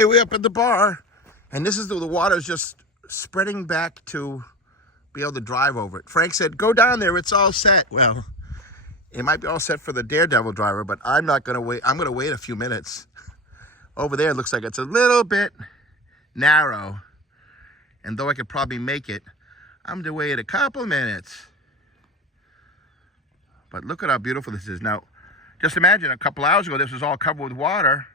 Here we up at the bar, and this is the water's just spreading back to be able to drive over it. Frank said, go down there, it's all set. Well, it might be all set for the Daredevil driver, but I'm not gonna wait. I'm gonna wait a few minutes. Over there, it looks like it's a little bit narrow, and though I could probably make it, I'm gonna wait a couple minutes. But look at how beautiful this is. Now, just imagine a couple hours ago, this was all covered with water.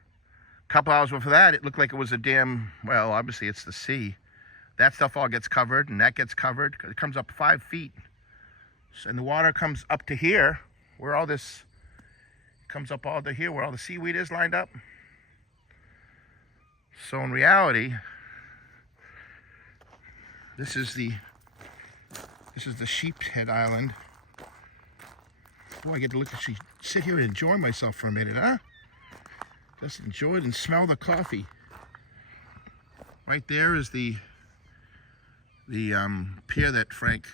A couple hours before that, it looked like it was a damn, well, obviously it's the sea. That stuff all gets covered, and that gets covered. It comes up 5 feet. And the water comes up to here, where all this, comes up all to here, where all the seaweed is lined up. So in reality, this is the Sheephead Island. Boy, I get to sit here and enjoy myself for a minute, huh? Just enjoy it and smell the coffee. Right there is the pier that Frank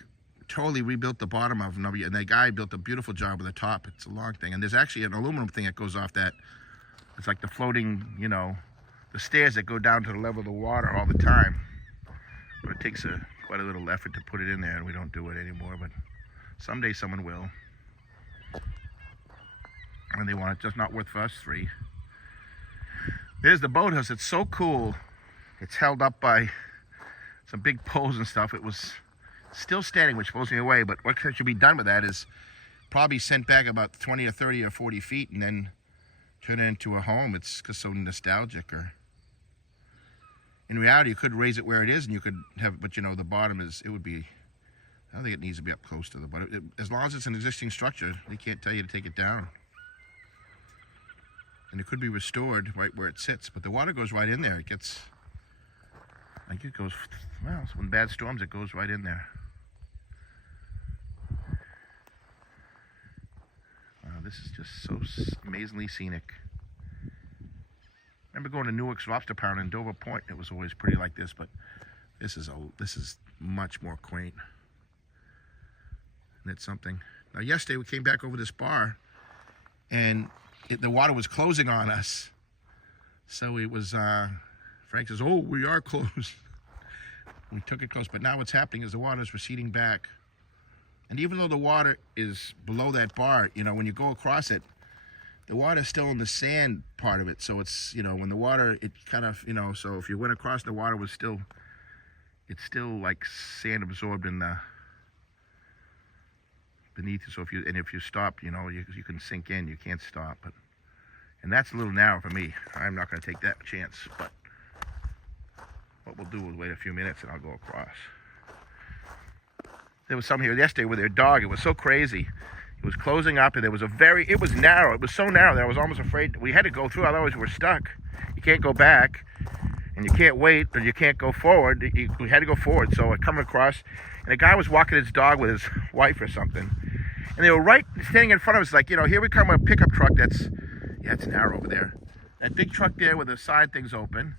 totally rebuilt the bottom of, and that guy built a beautiful job with the top. It's a long thing, and there's actually an aluminum thing that goes off that. It's like the floating, you know, the stairs that go down to the level of the water all the time. But it takes quite a little effort to put it in there, and we don't do it anymore, but someday someone will. And they want it, just not worth for us three. There's the boathouse. It's so cool. It's held up by some big poles and stuff. It was still standing, which blows me away, but what should be done with that is probably sent back about 20 or 30 or 40 feet and then turn it into a home. It's just so nostalgic. Or in reality, you could raise it where it is and you could have, but you know, the bottom is, it would be, I don't think it needs to be up close to the bottom. As long as it's an existing structure, they can't tell you to take it down. And it could be restored right where it sits, but the water goes right in there. It gets, I think it goes, well, when bad storms, it goes right in there. Wow, this is just so amazingly scenic. Remember going to Newark's Lobster Pound in Dover Point? It was always pretty like this, but this is much more quaint. And it's something. Now, yesterday we came back over this bar, and the water was closing on us. So it was, Frank says, oh, we are closed. We took it close, but now what's happening is the water is receding back. And even though the water is below that bar, you know, when you go across it, the water is still in the sand part of it. So it's, you know, when the water, it kind of, you know, so if you went across, the water was still, it's still like sand absorbed in the, beneath you. So if you stop, you know, you can sink in, you can't stop. But and that's a little narrow for me. I'm not going to take that chance, but what we'll do is wait a few minutes and I'll go across. There was someone here yesterday with their dog. It was so crazy. It was closing up, and it was narrow. It was so narrow that I was almost afraid we had to go through, otherwise we're stuck. You can't go back, and you can't wait, and you can't go forward. We had to go forward, so I come across, and a guy was walking his dog with his wife or something, and they were right standing in front of us, like, you know, here we come with a pickup truck that's, yeah, it's narrow over there. That big truck there with the side things open,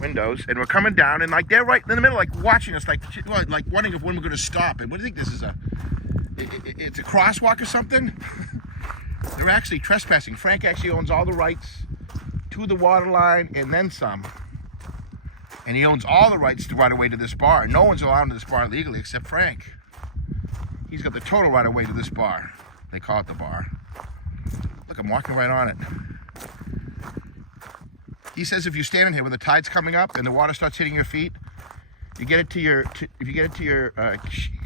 windows, and we're coming down, and like they're right in the middle, like watching us, like wondering if when we're going to stop. And what do you think this is? It's a crosswalk or something? They're actually trespassing. Frank actually owns all the rights to the water line and then some. And he owns all the rights to right away to this bar. No one's allowed to this bar legally except Frank. He's got the total right away to this bar. They call it the bar. Look, I'm walking right on it. He says if you stand in here when the tide's coming up and the water starts hitting your feet, you get it to your, if you get it to your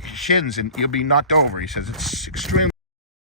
shins, and you'll be knocked over. He says it's extremely